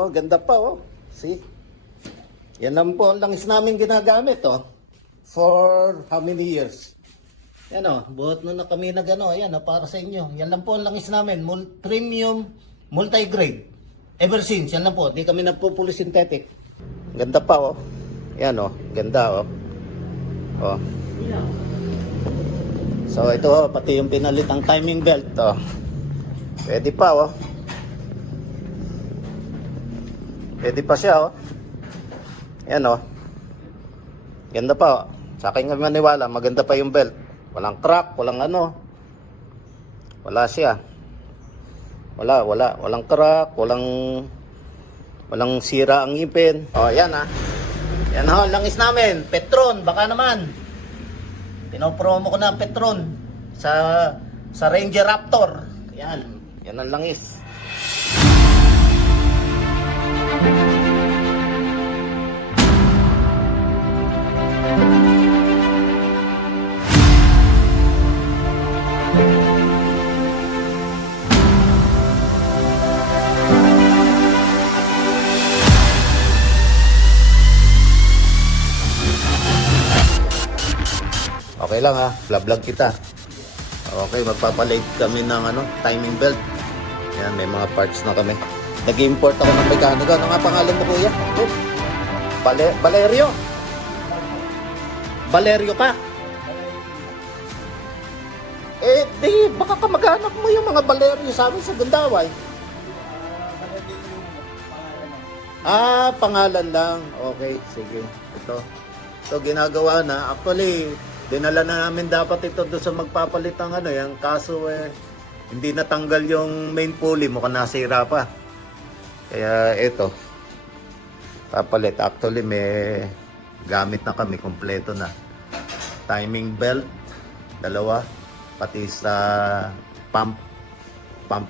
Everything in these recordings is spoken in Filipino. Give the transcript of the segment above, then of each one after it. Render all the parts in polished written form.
Oh, ganda pa oh. See? Yan lang po ang langis namin ginagamit oh. For how many years? Yan oh, buhat na kami nag-ano, ayan oh, para sa inyo. Yan lang po ang langis namin, premium multi-grade. Ever since, yan lang po, di kami nagpupuli synthetic. Ganda pa oh. Yan oh, ganda oh. Oh. So ito oh, pati yung pinalit ang timing belt oh. Pwede pa oh. Pwede pa siya oh. Yan oh. Ganda pa oh. Sa akin nga maniwala, maganda pa yung belt. Walang crack, walang ano. Wala siya. Walang crack, walang sira ang ngipin. Oh, yan ah. Yan ho, langis namin. Petron, baka naman. Pinopromo ko na ang Petron sa Ranger Raptor. Yan. Yan ang langis. Okay lang ha, vlog kita. Okay, magpapalit kami ng timing belt. Yan, may mga parts na kami. Nag-import ako ng mekaniko. Ano nga pangalan mo kuya? Oh, Valerio? Valerio ka? Eh, di, baka kamag-anak mo yung mga Valerio sa amin sa Gundaway. Ah, pangalan lang. Okay, sige. Ito ginagawa na. Actually, dinala na namin dapat ito doon sa magpapalit ng yung kaso hindi natanggal yung main pulley, mukhang nasira pa. Kaya ito, papalit. Actually may gamit na kami, kompleto na. Timing belt, dalawa, pati sa pump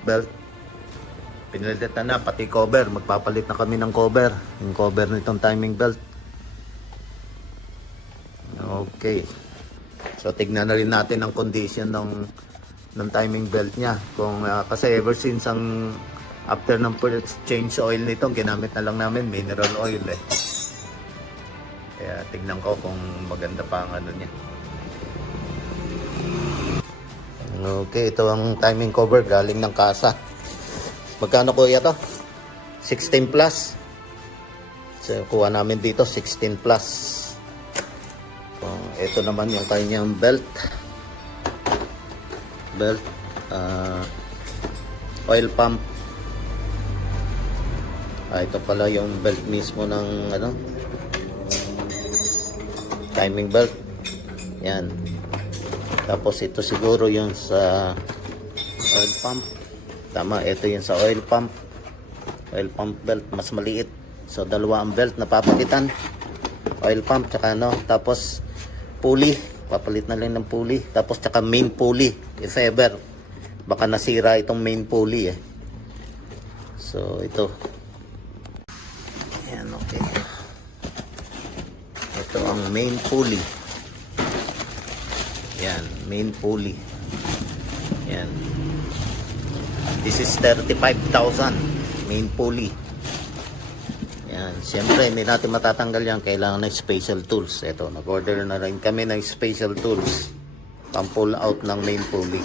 belt. Pinalitan na, pati cover, magpapalit na kami ng cover. Yung cover nitong timing belt. Okay. So tignan na rin natin ang condition ng timing belt niya. Kung kasi ever since after ng change oil nito, ginamit na lang namin mineral oil eh. Kaya tignan ko kung maganda pa ang niya. Okay, ito ang timing cover galing ng kasa. Magkano kuya to? 16 plus. So kuha namin dito 16 plus. Ito naman yung kanyang belt, oil pump. Ito pala yung belt mismo ng timing belt. Yan. Tapos ito siguro yung sa oil pump. Tama, ito yung sa oil pump belt, mas maliit. So dalawa ang belt na papagitan, oil pump tsaka tapos pulley, papalit na lang ng pulley. Tapos tsaka main pulley, if ever baka nasira itong main pulley eh. So ito, ayan, okay. Ito ang main pulley. Yan, main pulley. Yan, this is 35,000 main pulley. Yan, siyempre hindi natin matatanggal yan, kailangan ng special tools. Ito, nag-order na rin kami ng special tools pang pull out ng main pulley.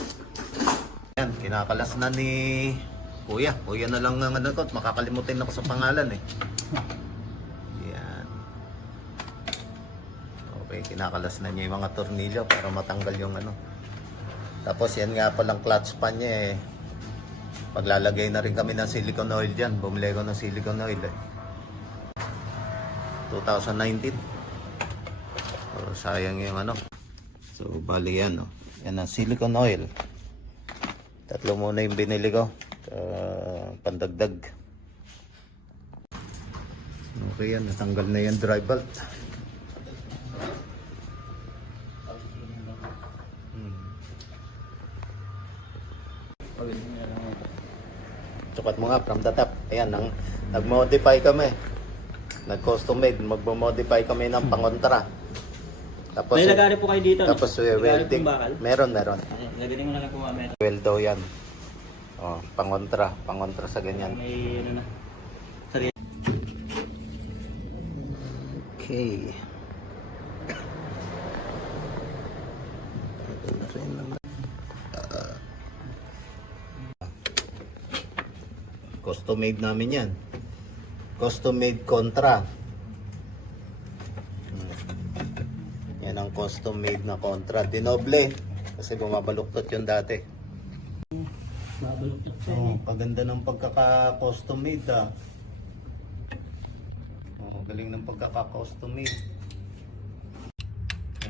Yan, kinakalas na ni kuya na lang ang makakalimutin ako sa pangalan eh. Yan, okay, kinakalas na niya yung mga tornilyo para matanggal yung tapos yan nga palang clutch pan niya eh. Paglalagay na rin kami ng silicone oil dyan. Bumili ko ng silicone oil eh, 2019. So, sayang yung So bali yan yan ang silicone oil. Tatlo muna yung binili ko, pandagdag. Okay yan, natanggal na yung dry bolt. Sukat mo nga from the top. Ayan, nag-modify kami. Nag-custom made, magmo-modify kami ng pangontra. Tapos may lagari po kayo dito. Tapos welding. Meron. Lagari mo na lang po mamaya. Weldo yan. Oh, pangontra sa ganyan. May sarili. Okay. Custom made namin yan. Custom made Contra. Yan ang custom made na Contra. Dinoble. Kasi bumabaluktot yun dati. Babaluktot siya. Oh, paganda ng pagkaka-custom made ah. Oh, galing ng pagkaka-custom made.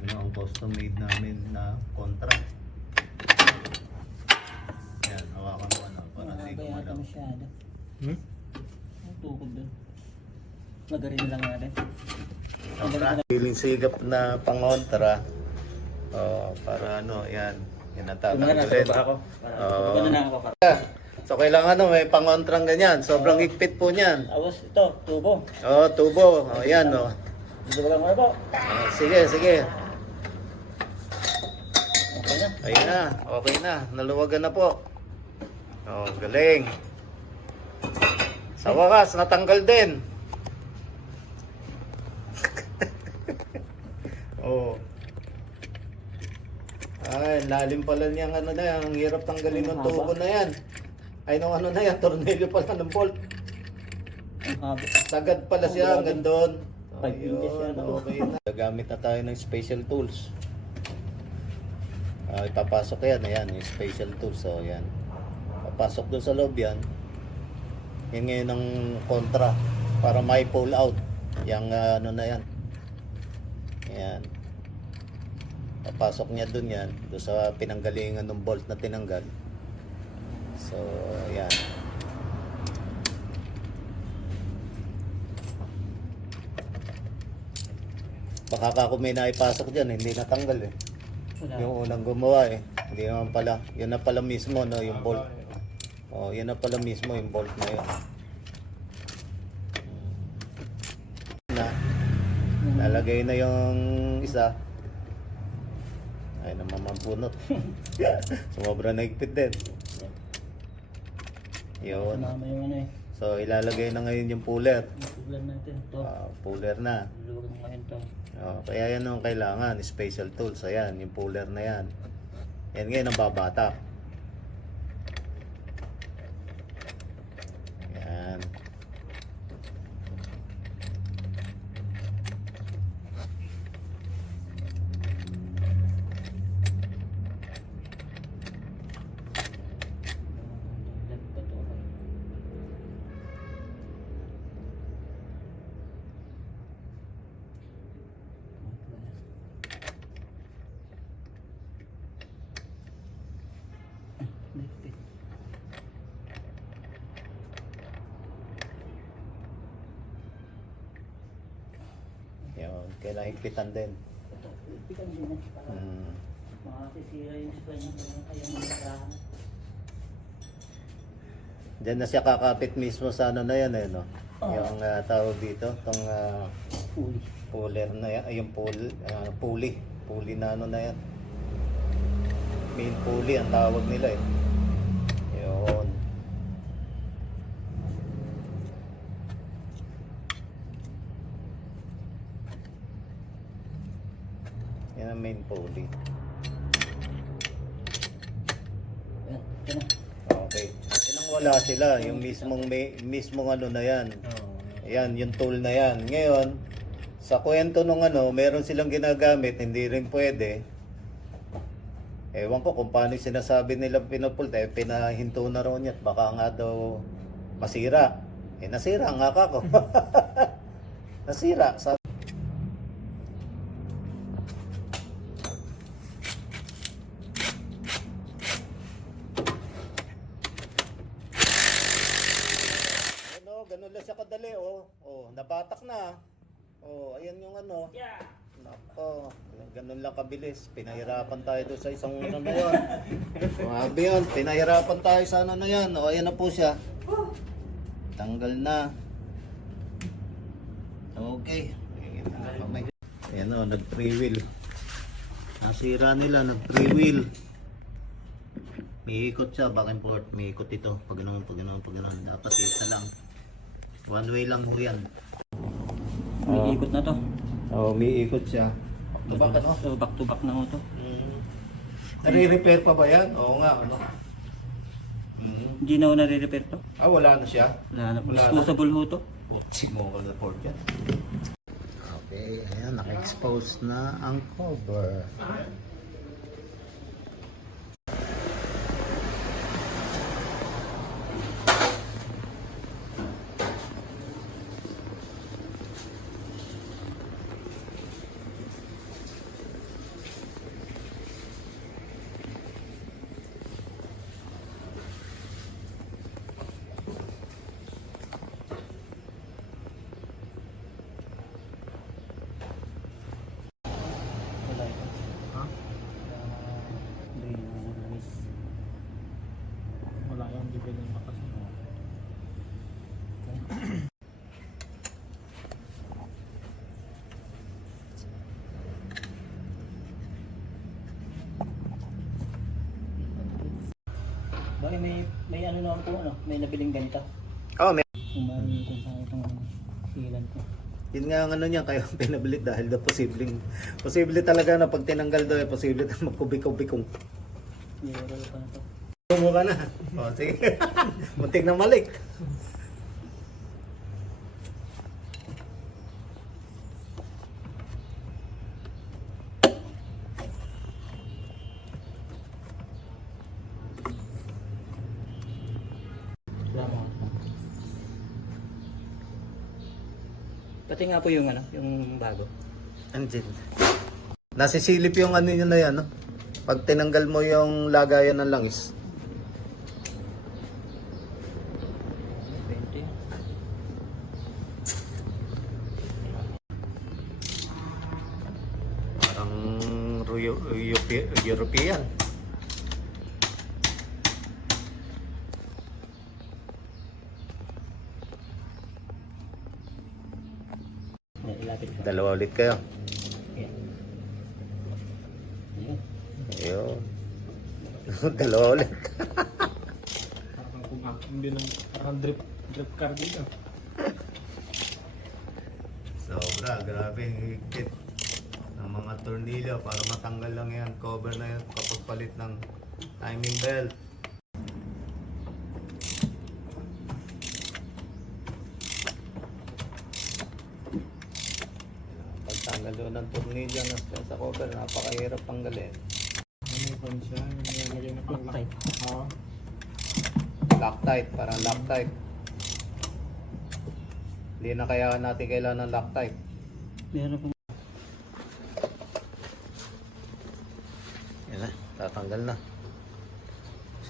Ano ang custom made namin na Contra. Yan, hawakan mo ano para hindi Kaya ata gumalaw. masyado. Ang tukod doon. Lagarin na lang natin. Feeling sigap na pangontra. Oh, para ano, yan. Yan ang tatanggalin. Oo. Gano'n na ako. So kailangan ano, may pangontrang ganyan. Sobrang higpit po niyan. Awas ito, tubo. Oh, tubo. Oh, yan oh. Dito ba lang mo po? Sige, sige. Okay na. Ayun na. Okay na. Naluwagan na po. Oh, galing. Sa wakas, natanggal din. Oh. Ay, lalim pala niyang ano na yan. Ang hirap tanggalin ng tubo na yan. Ay, nung ano na yan. Tornilyo pala ng bolt. Ang haba. Sagad pala siya hanggang doon. 5 inches yan, ano? Okay na. Gagamit na tayo ng special tools. Ipapasok yan. Ayan, yung special tools. So, yan. Papasok doon sa loob yan. Yan ngayon ang kontra. Para may pull out. Yung ano na yan. Ayan. Papasok niya doon yan. Doon sa pinanggalingan ng bolt na tinanggal. So, ayan. Baka ako may naipasok dyan, hindi natanggal eh. Wala. Yung unang gumawa eh. Hindi naman pala. Yun na pala mismo, no, yung bolt. Oh, yun na pala mismo yung bolt na yun. Na, nalagay na yung isa. Ay naman mabunot. Sumobra na higpit din. Yun. Sumama yung ano eh. So ilalagay na ngayon yung puller. Tubulan natin. Ito. Puller na. Luwag mo ngayon ito. Oh, kaya yan ang kailangan, special tools. Ayan, yung puller na yan. Yan ngayon ang babatak. Yan. Yun, kailangan higpitan din. Ito. Ipikan din na. Para makakisira yung spray niya. Kaya magkakahan. Diyan na siya kakapit mismo sa ano na yan eh, no? Yung tawag dito, itong Uli. puller na yan, yung pulley. Pulley na ano na yan. Main pulley ang tawag nila eh. Yun. Yan ang main pulley. Ayan. Ito na. Okay. Yan wala sila, yung mismong ano na yan. Ayan, yung tool na yan. Ngayon, sa kwento nung ano, meron silang ginagamit, hindi rin pwede. Ewan ko kung paano yung sinasabi nila pinupulta, pinahinto na raw niya at baka nga daw masira. Nasira nga ako. Nasira. Sabi. Ganun lang siya kadali, oh. Oh, nabatak na. Oh, ayan yung ano. Nako, ganun lang kabilis. Pinahirapan tayo doon sa isang ano na yun. Grabe yun, pinahirapan tayo sa ano na yan. Oh, ayan na po siya. Tanggal na. Okay. Ayan o, nag-free wheel. Nasira nila, nag-free wheel. May ikot siya, back and forth. May ikot ito. Pag gano'n, pag gano'n, pag gano'n. Dapat isa lang. One way lang ho yan. May ikot na to. Oh, umiikot siya. Back to back, ano? So back to back na ito. Nare-repair pa ba yan? Oo nga, ano? Hindi na ako nare-repair to. Ah, wala na siya? Wala na. Wala na. Disposable ho to. Mo ko na port yan. Okay, ayan, naka-expose na ang cover. Wala ito. Ha? Hindi na nalamis. Wala yung bibili ng bakas. Bakit may ano naman po, ano? May nabiling ganito. Oh, may... Kung bakit kung saan itong silan ko. Yun nga ang ano niya, kaya pinabilit dahil daw posible talaga na pag tinanggal daw, posible na magkubik-kubikong. Meron pa na to. Tumo ka na. O, sige. Muntik na malik. Salamat. Pati nga po yung ano, yung bago. Andiyan. Nasisilip yung ano yun na yan, no? Pag tinanggal mo yung lagayan ng langis. 20. Parang European. Ilapit ko. Dalawa ulit kayo. Yan. Ayun. Ayun. Dalawa ulit. Parang kung hindi ng parang drip car dito. Sobra, grabe yung higpit ng mga tornilyo para matanggal lang yan. Cover na yan kapag palit ng timing belt. Pagtanggal doon ng tornilyo sa cover, napakahirap tanggalin. Ano yung siya? Nilagay na pang Loctite. Oo. Loctite, parang Loctite. Hindi na kaya natin kailangan ng Loctite. Meron po. Yan na, tatanggal na.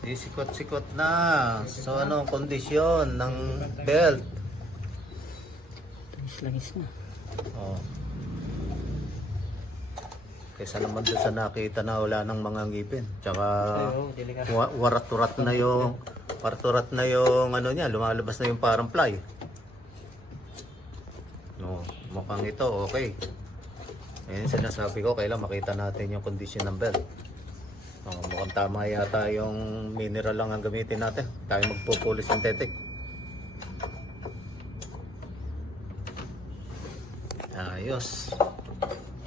Sisikot-sikot na. So ano ang kondisyon ng belt? Langis na. Oh. Kaysa naman doon sa nakita na wala ng mga ngipin. Tsaka Delikat. warat-urat na yung ano niya, lumalabas na yung parang fly. No, mukhang ito okay. Ayun sinasabi ko, kailan makita natin yung kondisyon ng belt. Mukhang tama yata yung mineral lang ang gamitin natin. Tayo magpo-fully synthetic. Ayos.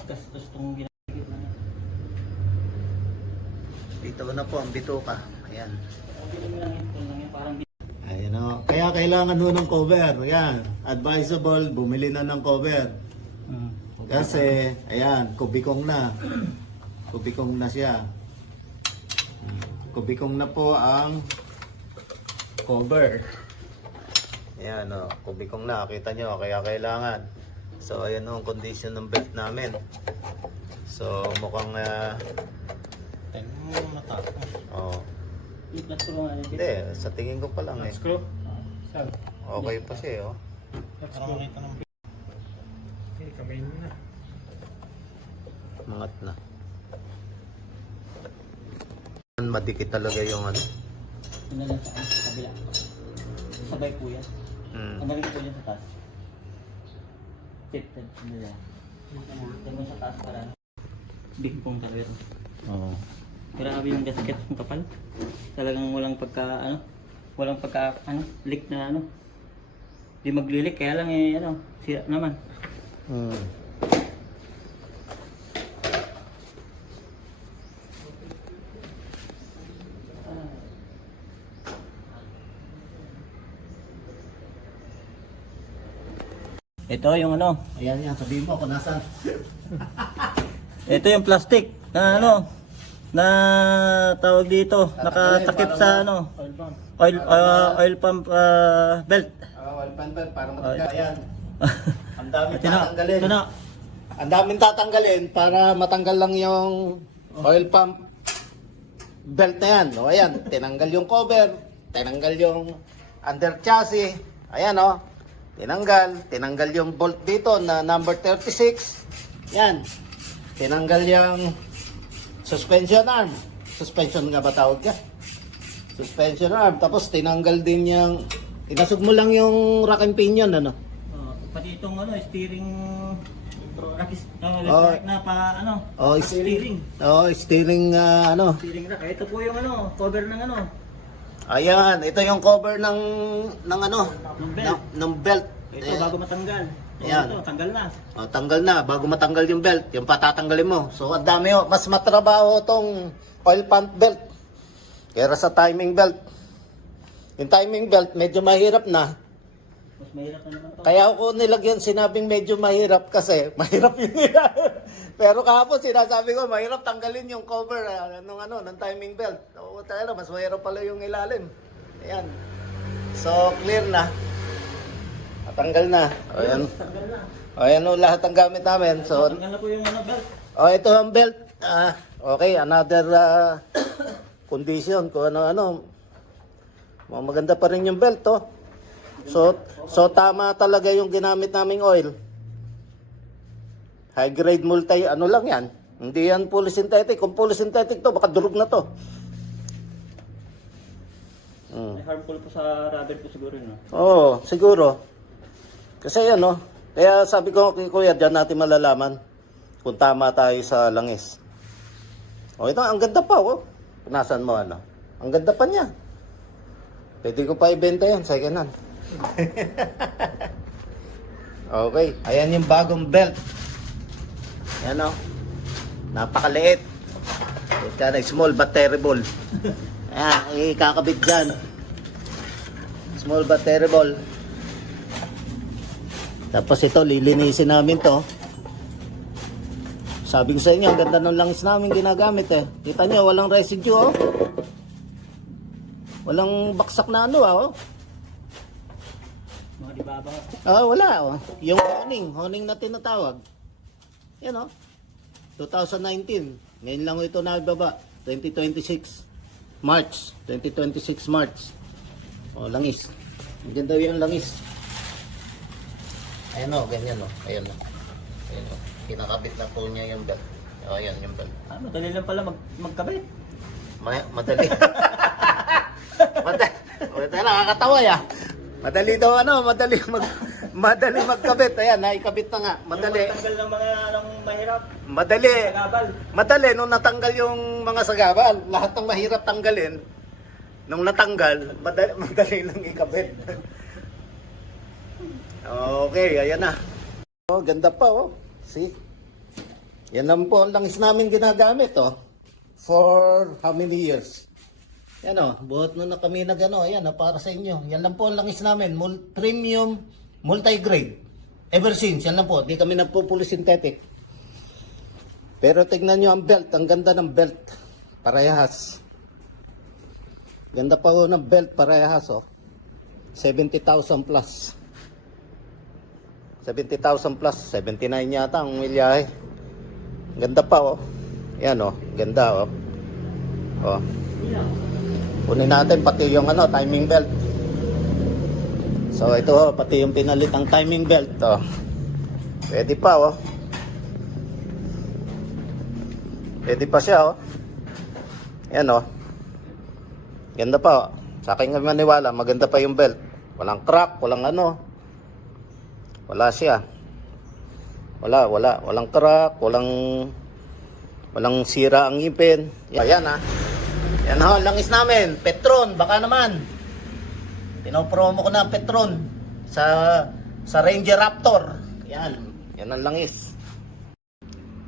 Tapos itong ginagit na niya. Dito na po ang bituka. Ayan. Ang lang yan, parang Ayan o. Kaya kailangan ho ng cover. Ayan. Advisable, bumili na ng cover. Kasi, ayan, kubikong na. Kubikong na siya. Kubikong na po ang cover. Ayan o. Kubikong na. Kita nyo. Kaya kailangan. So, ayan o ang condition ng belt namin. So, mukhang... Tingnan mo mata. oh. i-flat ko lang natin. Hindi, sa tingin ko pa lang eh. Screw. Saan? Okay pa siya oh. Let's go. Okay, kamay na. Mangat na. Madikit talaga yung ano. Yun na lang sa kabila. Sabay po yan. Ang galing po yan sa taas. Shifted nila. Tingnan sa taas para big pong talaga. Oo. Grabe yung gasket ng kapal. Talagang walang pagka leak na ano. Di maglilik kaya lang sira naman. Ito yung ano, Ayan yan, sabihin mo kung nasaan. ito yung plastic na ano, na tawag dito, nakatakip sa ano, Oil pump. oil pump belt. Well, pan, para matanggal. Ayan. Ang daming Ito na, tatanggalin. ito na. Ang daming tatanggalin para matanggal lang yung oil pump belt na yan. O ayan, tinanggal yung cover, tinanggal yung under chassis. Ayan o, tinanggal yung bolt dito na number 36. Yan, tinanggal yung suspension arm. Suspension nga ba tawag ka? Suspension arm. Tapos tinanggal din yung, inasog mo lang yung rack and pinion, ano? Pati itong ano, steering Oh. electronic na pa ano, Oh, steering. Oh, steering ano. Steering rack. Ito po yung ano, cover ng ano, Ayan, ito yung cover ng ano, ng belt. ng belt. Ito bago matanggal. Ayan. Ito, tanggal na. Oh, tanggal na bago matanggal yung belt, yung patatanggalin mo. So, ang dami oh, mas matrabaho tong oil pump belt kaysa sa timing belt. Yung timing belt medyo mahirap na. Mas mahirap na naman to. Kaya ako nilagyan sinabing medyo mahirap kasi mahirap yun. Pero kahapon sinasabi ko mahirap tanggalin yung cover ng timing belt. Oo, talaga mas mahirap pala yung ilalim. Ayan. So clear na. Natanggal na. Ayan. Tanggal na. Ayan o lahat ng gamit namin. So Tanggal na po yung ano, belt. ito ang belt. Okay, another condition ko ano. Maganda pa rin yung belt oh. So tama talaga yung ginamit naming oil. High grade multi, ano lang yan. Hindi yan fully synthetic. Kung fully synthetic to, baka durog na to. May harmful po sa rubber po siguro, no? Oo, siguro. Kasi yan, no. Kaya sabi ko kay Kuya, dyan natin malalaman kung tama tayo sa langis. O ito, ang ganda pa, oh. Nasaan mo, ano? Ang ganda pa niya. Pwede ko pa ibenta yan, second hand. Okay, ayan yung bagong belt. Yan o. Napakaliit. Ika na, small but terrible. Ayan, ikakabit dyan. Small but terrible. Tapos ito, lilinisin namin to. Sabi ko sa inyo, ang ganda ng langis namin ginagamit eh. Kita nyo, walang residue oh. Walang baksak na ano oh. Mga di ba ba? Wala oh. Yung honing na tinatawag. Yan oh. 2019. Ngayon lang ito nababa. 2026. March. 2026 March. Oh, langis. Ang ganda yung langis. Ayan oh, ganyan oh. Ayan oh. Ayan oh. Kinakabit na po niya yung belt. Oh, ayan yung belt. Madali lang pala magkabit. Madali. Madali, nakakatawa ya. Madali daw madali magkabit. Ayan, naikabit na nga. Madali. Tanggal ng mga anong mahirap. Madali. Sagabal. Madali nung natanggal yung mga sagabal. Lahat ng mahirap tanggalin. Nung natanggal, madali lang ikabit. Okay, ayan na. Oh, ganda pa oh. See? Yan lang po ang langis namin ginagamit oh. For how many years? Yan o, buhat na kami na gano'n, ayan o, para sa inyo. Yan lang po ang langis namin, premium, multi-grade. Ever since, yan lang po, di kami nagpo-fully synthetic. Pero tignan nyo ang belt, ang ganda ng belt. Parehas. Ganda pa po ng belt, parehas o. 70,000 plus. 70,000 plus, 79 yata ang milyahe. Ganda pa o. Yan o, ganda o. O. Kunin natin pati yung timing belt. So ito pati yung pinalit ang timing belt. Pwede pa oh. Pwede pa siya oh. Yan oh. Ganda pa oh. Sa akin nga maniwala, maganda pa yung belt. Walang crack, walang ano. Wala siya. Walang crack, walang sira ang ngipin. Ayan ah. Yan ho, langis namin. Petron, baka naman. Pinopromo ko na ang Petron sa Ranger Raptor. Yan ang langis.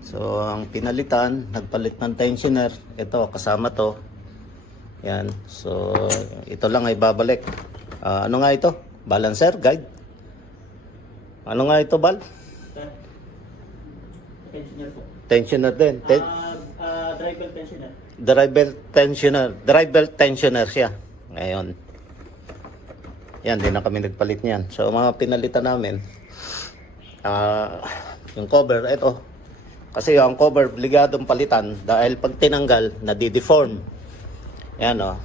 So, ang pinalitan, nagpalit ng tensioner. Ito, kasama to. Yan. So, ito lang ay babalik. Ano nga ito? Balancer, guide. Ano nga ito, Bal? Tensioner po. Tensioner din. Drive belt tensioner. Drive belt tensioner. Drive belt tensioner siya. Ngayon. Yan, di na kami nagpalit niyan. So, mga pinalitan namin, yung cover, ito. Kasi yung cover, obligadong palitan dahil pag tinanggal, nadideform. Yan, oh.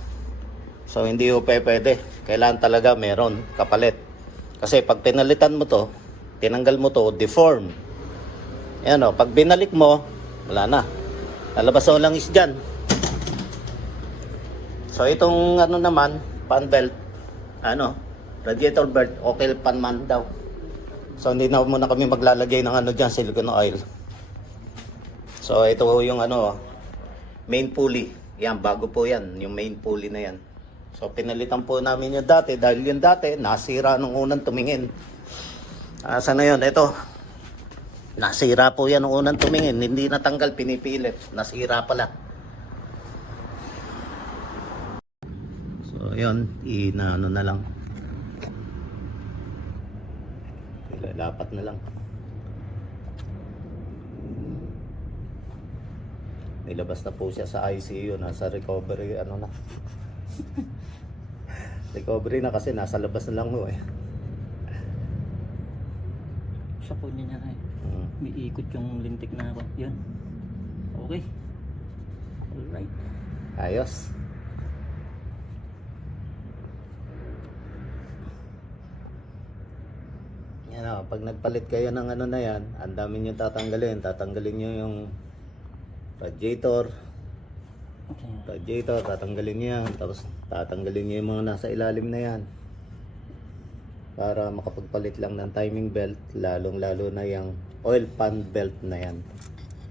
So, hindi po pwede. Kailangan talaga meron kapalit. Kasi pag pinalitan mo to, tinanggal mo to, deform. Yan, oh. Pag binalik mo, wala na. Lalabas o lang is dyan. So, itong ano naman, fan belt, radiator belt, okay pan man daw. So, hindi na muna kami maglalagay ng ano dyan, silicone oil. So, ito yung main pulley. Yan, bago po yan, yung main pulley na yan. So, pinalitan po namin yung dati, dahil yung dati, nasira nung unang tumingin. Saan na yun? Ito. Nasira po yan nung unang tumingin. Hindi natanggal, pinipilit. Nasira pala. So, yun, inaano na lang. Dapat na lang. Nilabas na po siya sa ICU, nasa recovery, na. Recovery na kasi nasa labas na lang mo eh. Sa po niya nga eh. May ikot yung lintik na ako. Yun. Okay. Alright. Ayos. Yan o, pag nagpalit kayo ng na yan, ang dami nyo tatanggalin. Tatanggalin nyo yung radiator. Tatanggalin nyo yan. Tapos tatanggalin nyo yung mga nasa ilalim na yan. Para makapagpalit lang ng timing belt, lalong lalo na yung oil pan belt na yan.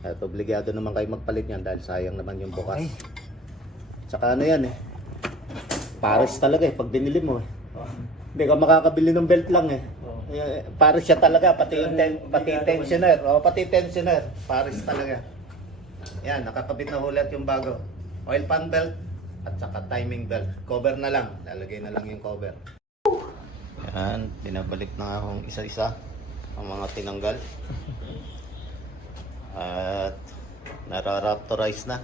At obligado naman kayo magpalit yan dahil sayang naman yung bukas. Tsaka yan eh, pares talaga eh, pag binili mo eh. Hindi ka makakabili ng belt lang eh. Pares siya talaga, pati tensioner. Pati tensioner, pares talaga. Yan, nakakabit na ulit yung bago. Oil pan belt at saka timing belt. Cover na lang, lalagay na lang yung cover. Yan, binabalik na akong isa-isa ang mga tinanggal. At nara-raptorize na.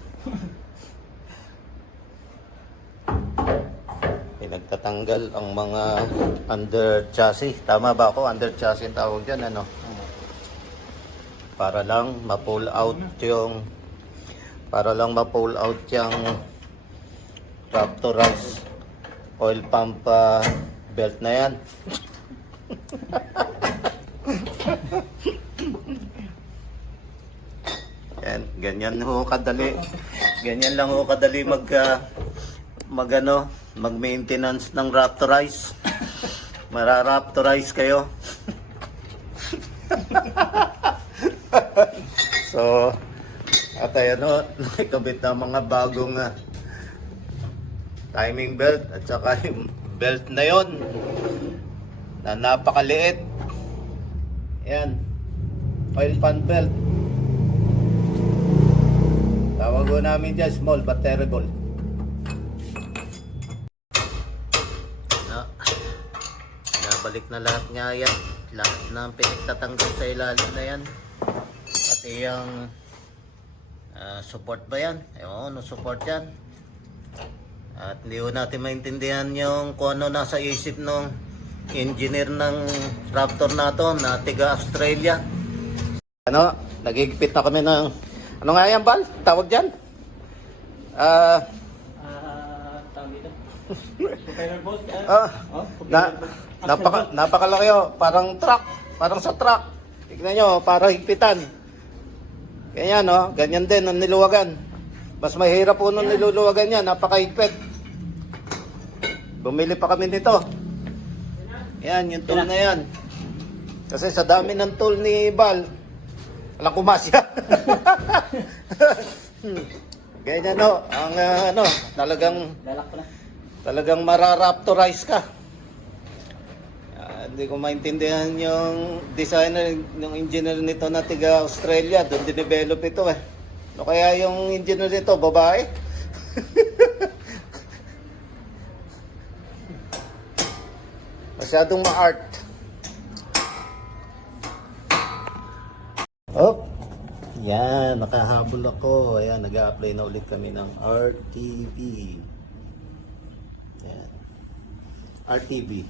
Pinagtatanggal ang mga under chassis. Tama ba ako? Under chassis yung tawag dyan, ano? Para lang ma-pull out yung raptorize oil pump belt na yan. Yan, ganyan ho kadali. Ganyan lang ho kadali mag-maintenance ng raptorize. Mara-raptorize kayo. So, at ayan ho, nakikabit na mga bagong timing belt at saka yung belt na yon na napakaliit. Yan, oil pan belt. Tawag ko namin dyan, small but terrible. Nabalik na lahat nga yan. Lahat ng pinagtatanggal sa ilalim na yan. Pati yung support ba yan? Ewan, no support yan. At hindi ko natin maintindihan yung kung ano nasa isip ng engineer ng Raptor na to na tiga Australia. Nagigipit na kami ng ano nga yan, Bal? Tawag dyan? Tawag dito. Propeller bolt. Napakalaki parang truck, parang sa truck. Tignan nyo, para higpitan. Ganyan, no? Ganyan din ang niluwagan. Mas mahirap po nung niluluwagan yan, napakahigpit. Bumili pa kami nito. Yan, yung tool na yan. Kasi sa dami ng tool ni Bal, walang kumasya. Ganyan, no? Ang talagang mara-raptorize ka. Hindi ko maintindihan yung designer, yung engineer nito na tiga Australia. Doon dinevelop ito eh. No, kaya yung engineer nito, babae. Masyadong ma-art. Oh, yan, nakahabol ako. Ayan, nag-a-apply na ulit kami ng RTV. Yan. RTV.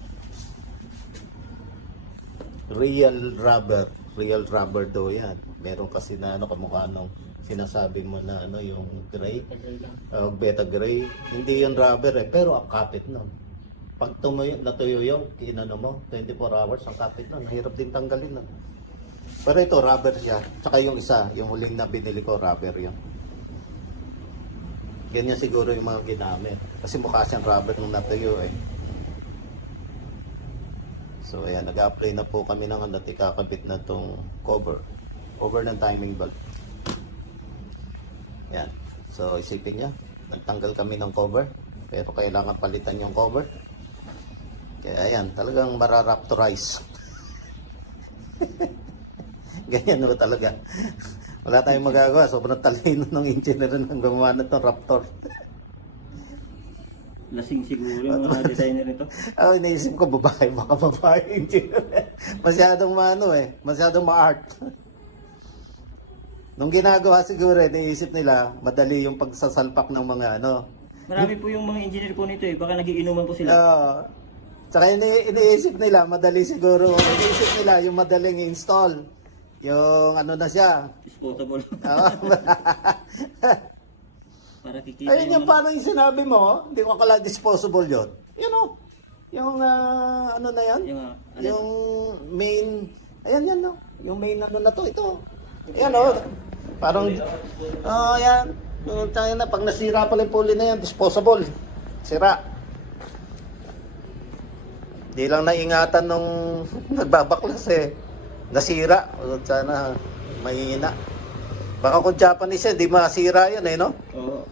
Real rubber daw yan. Meron kasi na ano, kamukha nung sinasabi mo na ano, yung gray, Tagay lang. beta gray. Hindi yan rubber eh, pero ang kapit nun. Pag natuyo yung inano mo, 24 hours ang kapit nun. Mahirap din tanggalin nun. Pero ito, rubber siya. Tsaka yung isa, yung huling na binili ko, rubber yun. Ganyan siguro yung mga ginamit. Kasi mukha siyang rubber nung natuyo eh. So ayan, nag-apply na po kami ng ano, ikakabit na tong cover. Cover ng timing belt. Yan. So isipin niya, nagtanggal kami ng cover. Pero kailangan palitan yung cover. Kaya ayan, talagang mararaptorize. Ganyan ba talaga? Wala tayong magagawa. Sobrang talino ng engineer ng gumawa na itong Raptor. Lasing siguro yung mga designer nito. Iniisip ko babae, baka babae engineer. Masyadong maano eh, masyadong ma-art. Nung ginagawa siguro, iniisip nila, madali yung pagsasalpak ng mga ano. Marami po yung mga engineer po nito eh. Baka nagiinuman po sila. Tsaka iniisip nila, madali siguro. Iniisip nila yung madaling install. Yung ano na siya. Disposable. Oo. Para kikita Ayun yung parang yung sinabi mo, hindi ko akala disposable yun. Yun o. Yung ano na yan? Yung, Yung main, ayan yan no. Yung main ano na to, ito. Ayan o. Parang, yan. Yung tayo na, pag nasira pala yung pulley na yan, disposable. Sira. Di lang naingatan nung nagbabaklas eh. Nasira. Sana mahina. Baka kung Japanese yan, di masira yan eh, no? Oo.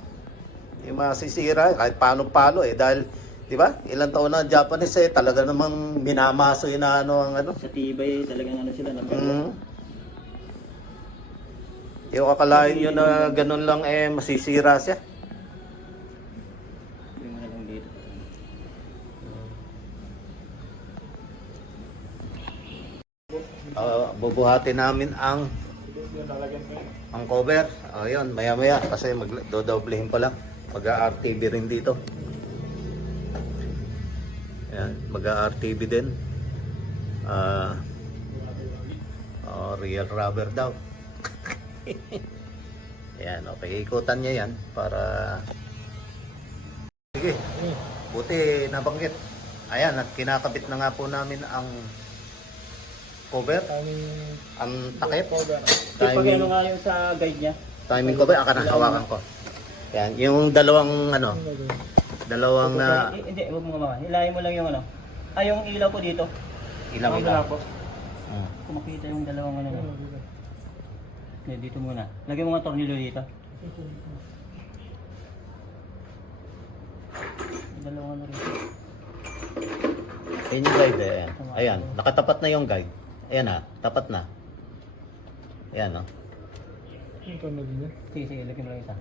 Di masisira, kahit paano-palo eh. Dahil, di ba, ilang taon na ang Japanese eh, talaga namang minamaso yun na ano ang ano. Sa tibay talagang ano sila. Di ko akalain yun na ganun lang eh, masisira siya. Yung mga lang dito. Bubuhatin namin ang Lalagyan ko yun. cover. Ayun, maya-maya kasi magdodoblehin pa lang. Mag-RTV rin dito. Ayan, mag-RTV din. Real rubber daw. Ayan, okay. Ikutan niya yan para... Sige, buti nabanggit. Ayan, at kinakabit na nga po namin ang cover. Ang takip. Pag ano nga yung sa guide niya. Timing cover, hawakan ko. Yan, yung dalawang ano, dalawang na Hindi, huwag mo mama. Hilahin mo lang yung ano. Yung ilaw po dito. ilang Wala po. Kung makita yung dalawang ano. Dito muna. Lagyan mo nga tornilyo dito. Dalawang ano rin. Ayan yung guide eh. Ayan, nakatapat na yung guide. Ayan na, tapat na. Ayan no. Ito na din yan. Sige, sige. Lagyan mo lang isa.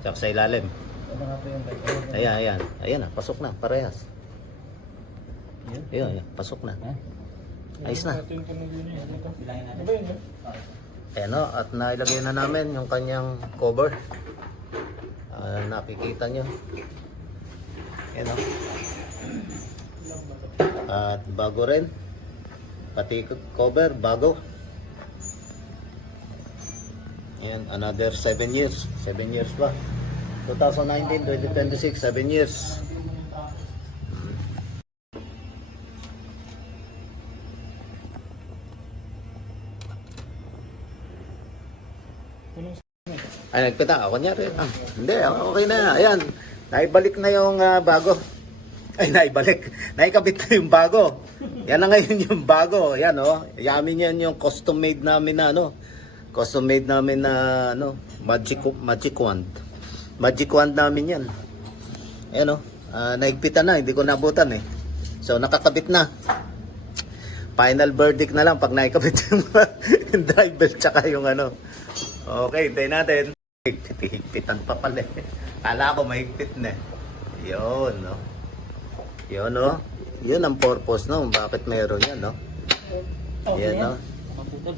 Tsaka sa ilalim. Ano nga po yung guide? Ayan, ayan. Ayan na, pasok na, parehas. Ayan, ayan, pasok na. Ha? Ayos na. Ito yung tunog yun yan. Ito. Bilangin natin. Ano ba yun yun? Ayan no, at nailagay na namin yung kanyang cover. Nakikita nyo. Ayan no. At bago rin. Pati cover, bago. Ayan, another 7 years. 7 years pa. 2019, 2026, 7 years. Ay, nagpita ako niya rin. Hindi, okay na. Ayan, naibalik na yung bago. Ay, naibalik. Naikabit na yung bago. Yan na ngayon yung bago. Yan, oh. Yamin yan yung custom made namin na, ano. Custom made namin na, ano, magic wand. Magic wand namin yan. Ayan, oh. Naigpitan na. Hindi ko nabutan, eh. So, nakakabit na. Final verdict na lang pag naikabit yung driver tsaka yung, ano. Okay, tayo natin. Higpitan pa pala eh. Kala ko mahigpit na eh. Yun, no? Yun, no? Yun ang purpose, no? Bakit meron yan, no? Yan, no? maputol.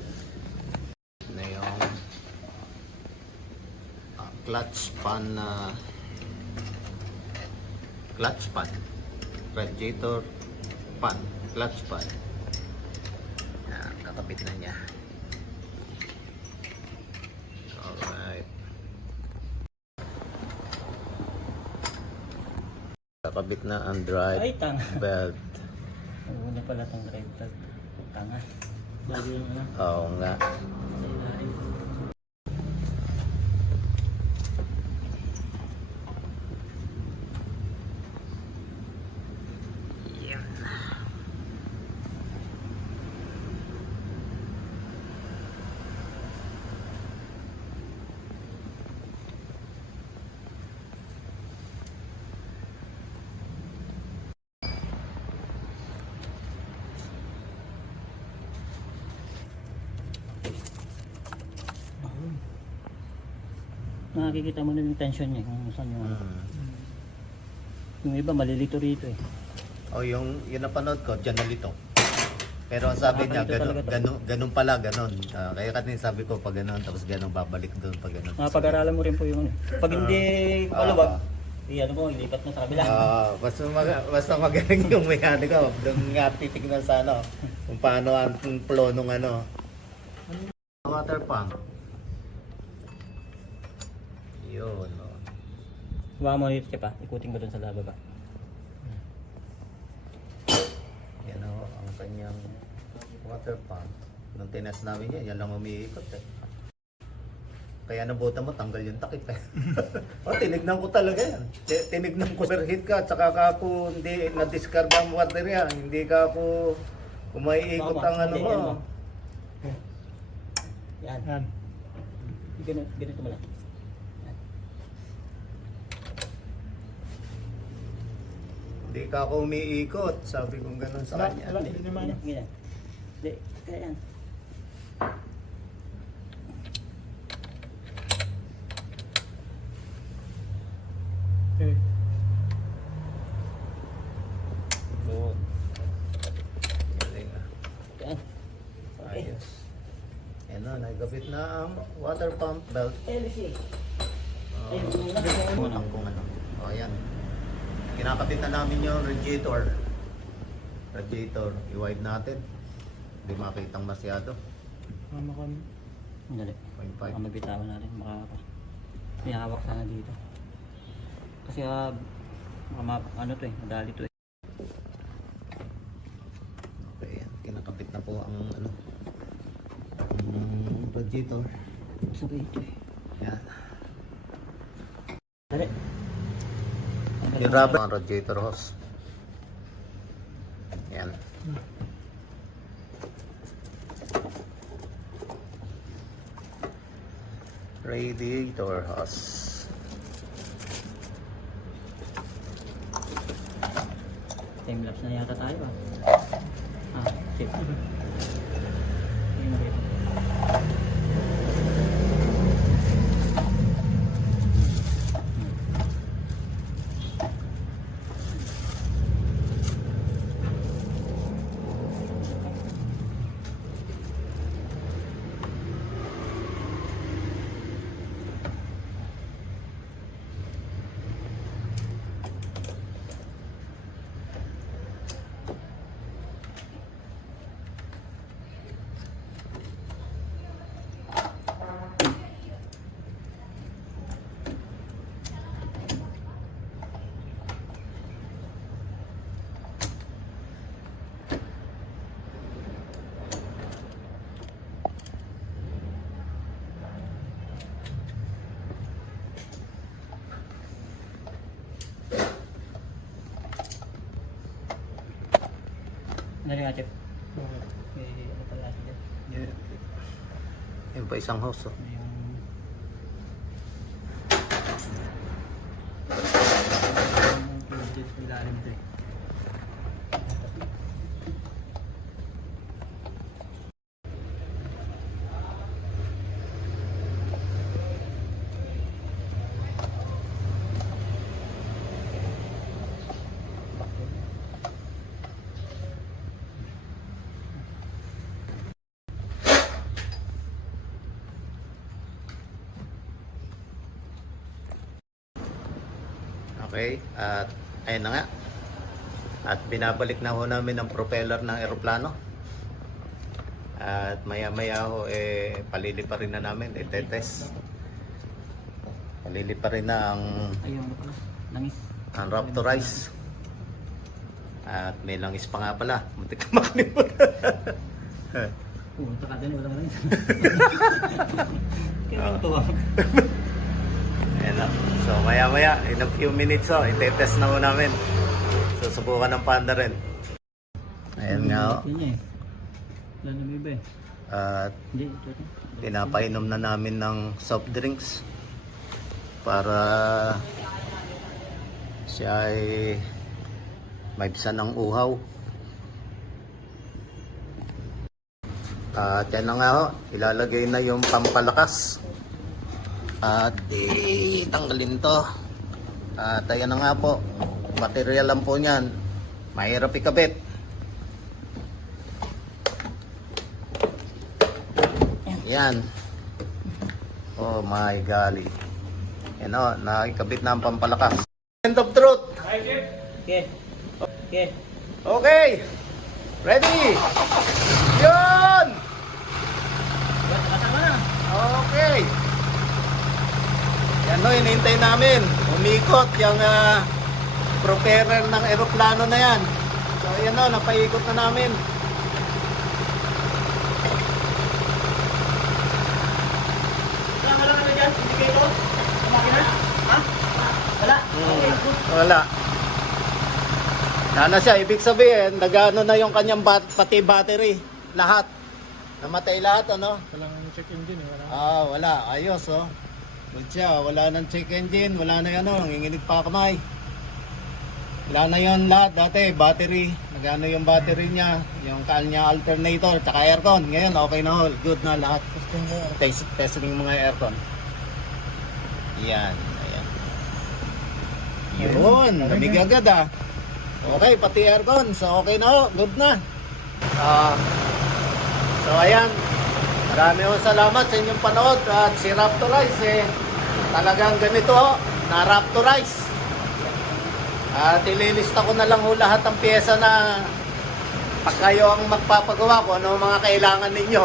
Na yung clutch pan na radiator pan, clutch pan. Yan, kakabit na niya. Alright. Kakabit na ang drive Ay, tanga. belt. Una pala itong drive tag. Tanga. Bago yung ano. Oo nga. Nakikita mo na yung tension niya kung saan yung ano. Hmm. Yung iba malilito rito eh. O yung napanood ko, dyan nalito. Pero ang sabi niya, Nakakalito talaga to. ganun pala, ganun. Kaya kasi sabi ko pag ganun, tapos ganun, babalik doon pag ganun. Pag-aralan mo rin po yung ano. Pag hindi maluwag, ano mo, ilipat mo sa kabila. Basta magaling yung mekaniko. Doon nga titignan sa ano, kung paano ang flow nung ano. Water pump. Yun. Oh. Baka mo ulit pa, ikutin ko dun sa laba ba. Yan o, ang kanyang water pump. Nung tinas namin yan lang umiikot eh. Kaya nabuta mo, tanggal yung takip eh. Tinignan ko talaga yan. Tinignan ko overheat ka, tsaka ka ako hindi na-discard ang water yan. Hindi ka ako kumaiikot ang ano mo. Yan. Yan. Ganito mo lang. Hindi ka ako umiikot. Sabi kong ganun sa kanya. Wala, hindi naman. Ganyan. Hindi, kaya yan. Okay. Good. Galing ah. Yan. Okay. Ayos. Yan na, nagkabit na ang water pump belt. LC. Unang kung ano. O yan. Kinakabit na namin yung radiator. I-wide natin. Hindi makitang masyado. Mama ko. Dali. 0.5. Baka mabitawan natin. May hawak sana dito. Kasi ano to eh, madali to eh. Okay, yan. Kinakabit na po ang ano. Radiator. Sabay ito eh. Yan. Dali. Yung rubber ang radiator hose. Yan. Radiator hose. Time lapse na yata tayo ah. Shit. Hindi mo rin. Dali nga, Chip. May ano pala natin dyan. Yung pa isang hose. Oh. Yung ilalim ito eh. Okay, at ayun na nga. At binabalik na ho namin ang propeller ng eroplano. At maya-maya ho, palilipa rin na namin, itetest. Palilipa rin na ang Ayun na pala. Langis. Raptorize. At may langis pa nga pala. Muntik ka makalimutan. Pumunta ka din, walang langis. Kaya ang tuwa. Ayan na. So maya-maya, in a few minutes itetest na ho namin. Susubukan ng panda rin. Ayan nga ho. Yan niya eh. Wala na may iba eh. At Hindi, ito. pinapainom na namin ng soft drinks para siya ay maibsan ng uhaw. At yan na nga ho, ilalagay na yung pampalakas. At tanggalin to. At ayan na nga po, material lang po niyan. Mahirap ikabit. Yan. Oh my golly. Yan o, nakikabit na ang pampalakas. End of truth. Okay. Okay. Okay. Ready? Yun! Kasama na. Okay. Yan o, hinihintay namin. Umikot yung propeller ng eroplano na yan. So yan o, napaikot na namin. Wala ka na dyan? Indicator? Sa makina? Ha? Wala? Okay. Wala. Sana siya, ibig sabihin, nagano na yung kanyang pati battery. Lahat. Namatay lahat, ano? Walang check engine eh. Wala. Wala. Ayos, oh. Good siya. Wala nang check engine. Wala na yan, oh. Nanginginig pa kamay. Wala na yan lahat. Dati, battery. Nagano yung battery niya. Yung kanya alternator, tsaka aircon. Ngayon, okay na, all. Good na lahat. Testing mga aircon. Yan. Ayan. Yun. Lamig agad, ah. Okay, pati aircon. So, okay na, oh. Good na. So, ayan. Marami ho salamat sa inyong panood. At si Raptorize, talagang ganito, oh. Na-Raptorize. At ililista ko na lang ho lahat ng pyesa na pag kayo ang magpapagawa ko, ano ang mga kailangan ninyo.